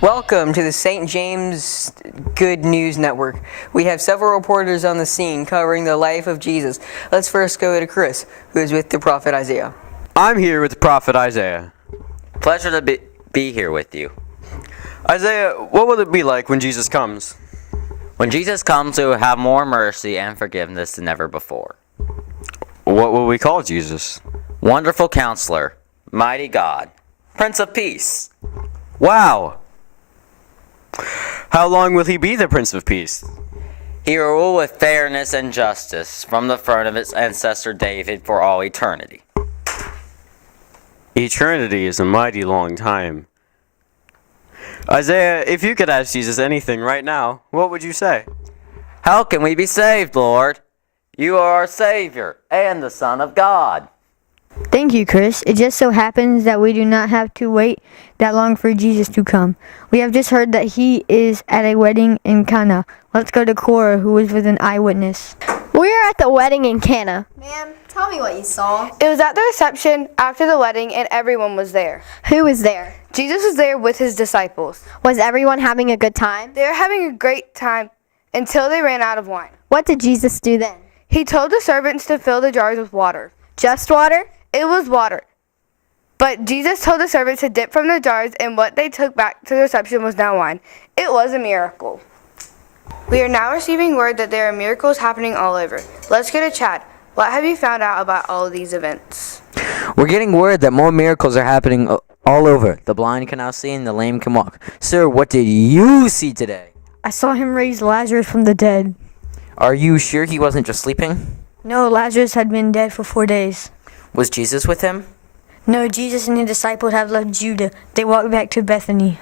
Welcome to the St. James Good News Network. We have several reporters on the scene covering the life of Jesus. Let's first go to Chris, who is with the prophet Isaiah. I'm here with the prophet Isaiah. Pleasure to be here with you. Isaiah, what will it be like when Jesus comes? When Jesus comes, we will have more mercy and forgiveness than ever before. What will we call Jesus? Wonderful Counselor, Mighty God, Prince of Peace. Wow! How long will he be the Prince of Peace? He will rule with fairness and justice from the throne of his ancestor David for all eternity. Eternity is a mighty long time. Isaiah, if you could ask Jesus anything right now, what would you say? How can we be saved, Lord? You are our Savior and the Son of God. Thank you, Chris. It just so happens that we do not have to wait that long for Jesus to come. We have just heard that he is at a wedding in Cana. Let's go to Cora, who was with an eyewitness. We are at the wedding in Cana. Ma'am, tell me what you saw. It was at the reception after the wedding, and everyone was there. Who was there? Jesus was there with his disciples. Was everyone having a good time? They were having a great time until they ran out of wine. What did Jesus do then? He told the servants to fill the jars with water. Just water? It was water. But Jesus told the servants to dip from the jars, and what they took back to the reception was now wine. It was a miracle. We are now receiving word that there are miracles happening all over. Let's get a chat. What have you found out about all of these events? We're getting word that more miracles are happening all over. The blind can now see and the lame can walk. Sir, what did you see today? I saw him raise Lazarus from the dead. Are you sure he wasn't just sleeping? No, Lazarus had been dead for 4 days. Was Jesus with him? No, Jesus and his disciples have left Judah. They walked back to Bethany.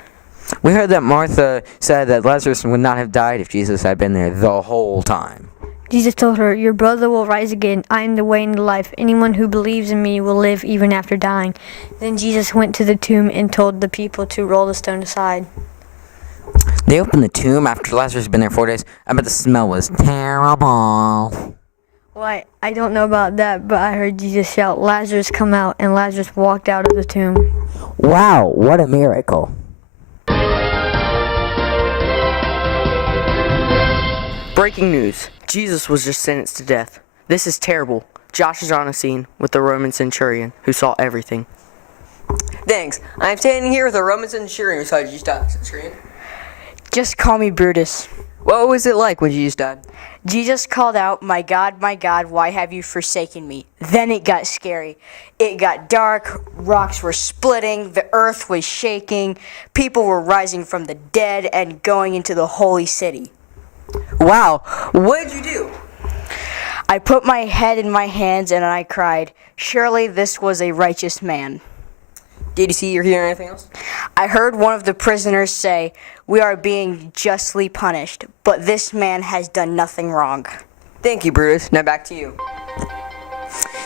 We heard that Martha said that Lazarus would not have died if Jesus had been there the whole time. Jesus told her, "Your brother will rise again. I am the way and the life. Anyone who believes in me will live even after dying." Then Jesus went to the tomb and told the people to roll the stone aside. They opened the tomb after Lazarus had been there 4 days. I bet the smell was terrible. Well, I don't know about that, but I heard Jesus shout, "Lazarus, come out," and Lazarus walked out of the tomb. Wow, what a miracle. Breaking news. Jesus was just sentenced to death. This is terrible. Josh is on a scene with the Roman centurion who saw everything. Thanks. I'm standing here with a Roman centurion who saw Jesus die. Centurion? Just call me Brutus. What was it like when Jesus died? Jesus called out, my God, why have you forsaken me?" Then it got scary. It got dark, rocks were splitting, the earth was shaking, people were rising from the dead and going into the holy city. Wow, what did you do? I put my head in my hands and I cried, "Surely this was a righteous man." Did you see or hear anything else? I heard one of the prisoners say, "We are being justly punished, but this man has done nothing wrong." Thank you, Bruce. Now back to you.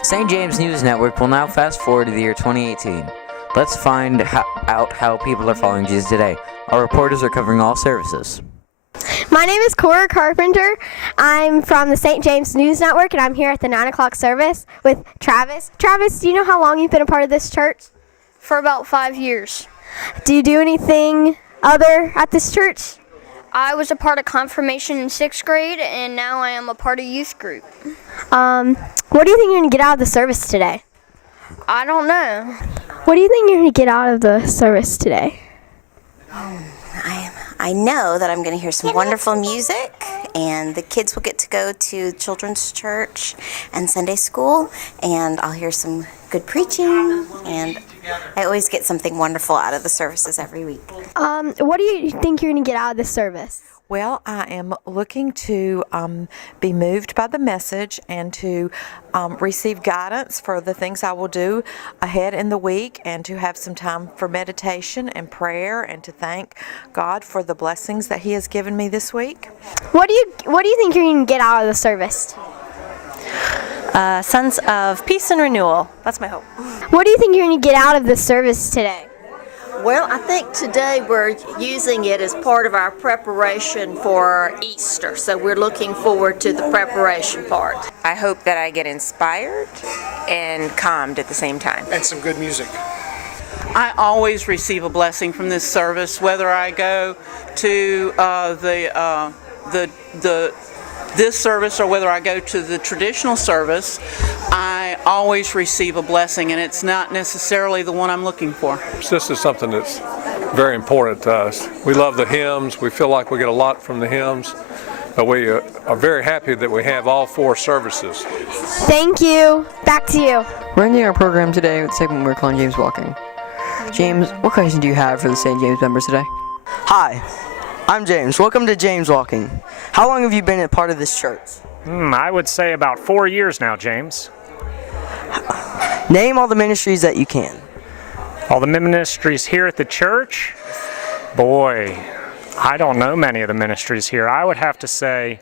St. James News Network will now fast forward to the year 2018. Let's find out how people are following Jesus today. Our reporters are covering all services. My name is Cora Carpenter. I'm from the St. James News Network, and I'm here at the 9 o'clock service with Travis. Travis, do you know how long you've been a part of this church? For about 5 years. Do you do anything other at this church? I was a part of confirmation in 6th grade, and now I am a part of youth group. What do you think you're going to get out of the service today? I don't know. What do you think you're going to get out of the service today? I know that I'm going to hear some wonderful music, and the kids will get to go to children's church and Sunday school, and I'll hear some good preaching, and I always get something wonderful out of the services every week. What do you think you're going to get out of this service? Well, I am looking to be moved by the message and to receive guidance for the things I will do ahead in the week, and to have some time for meditation and prayer, and to thank God for the blessings that He has given me this week. What do you think you're going to get out of the service? Sense of peace and renewal. That's my hope. What do you think you're going to get out of the service today? Well, I think today we're using it as part of our preparation for Easter, so we're looking forward to the preparation part. I hope that I get inspired and calmed at the same time. And some good music. I always receive a blessing from this service, whether I go to this service or whether I go to the traditional service. I always receive a blessing, and it's not necessarily the one I'm looking for. This is something that's very important to us. We love the hymns. We feel like we get a lot from the hymns. We are very happy that we have all 4 services. Thank you. Back to you. We're ending our program today with the segment we're calling James Walking. James, what question do you have for the St. James members today? Hi, I'm James. Welcome to James Walking. How long have you been a part of this church? I would say about 4 years now, James. Name all the ministries that you can. All the ministries here at the church? Boy, I don't know many of the ministries here. I would have to say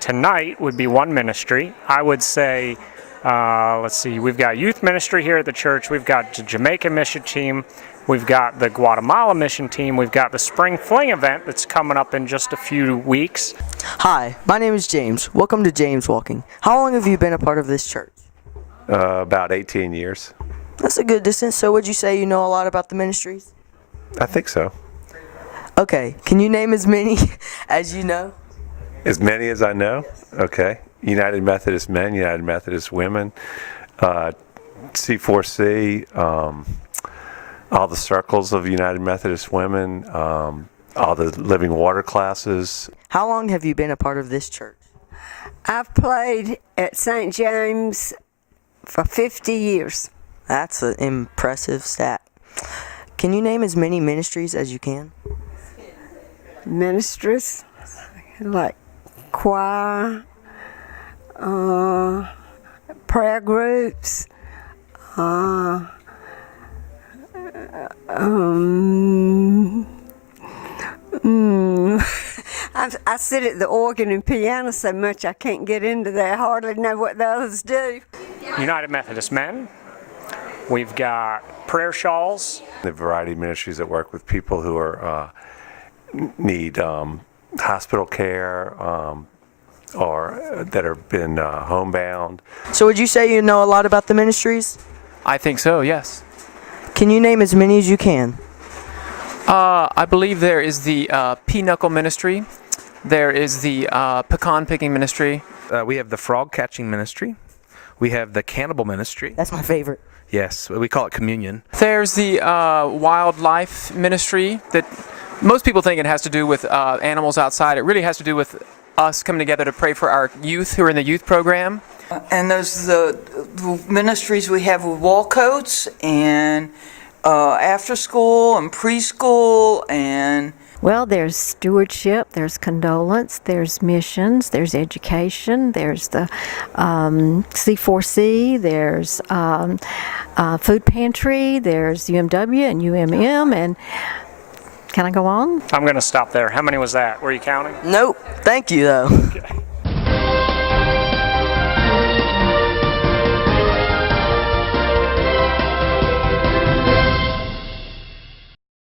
tonight would be one ministry. I would say, let's see, we've got youth ministry here at the church. We've got the Jamaican mission team. We've got the Guatemala mission team. We've got the Spring Fling event that's coming up in just a few weeks. Hi, my name is James. Welcome to James Walking. How long have you been a part of this church? About 18 years. That's a good distance. So would you say you know a lot about the ministries? I think so. Okay, can you name as many as you know? As many as I know? Okay. United Methodist Men, United Methodist Women, C4C, all the circles of United Methodist Women, all the living water classes. How long have you been a part of this church? I've played at St. James for 50 years. That's an impressive stat. Can you name as many ministries as you can? Ministries like choir, prayer groups, I sit at the organ and piano so much I can't get into that. I hardly know what the others do. United Methodist Men. We've got prayer shawls. The variety of ministries that work with people who are need hospital care or that have been homebound. So would you say you know a lot about the ministries? I think so, yes. Can you name as many as you can? I believe there is the pea-knuckle ministry. There is the pecan-picking ministry. We have the frog-catching ministry. We have the cannibal ministry. That's my favorite. Yes, we call it communion. There's the wildlife ministry that most people think it has to do with animals outside. It really has to do with us coming together to pray for our youth who are in the youth program. And there's the ministries we have with Walcoats and after school and preschool and... Well, there's stewardship, there's condolence, there's missions, there's education, there's the C4C, there's food pantry, there's UMW and UMM, and can I go on? I'm going to stop there. How many was that? Were you counting? Nope. Thank you, though. Okay.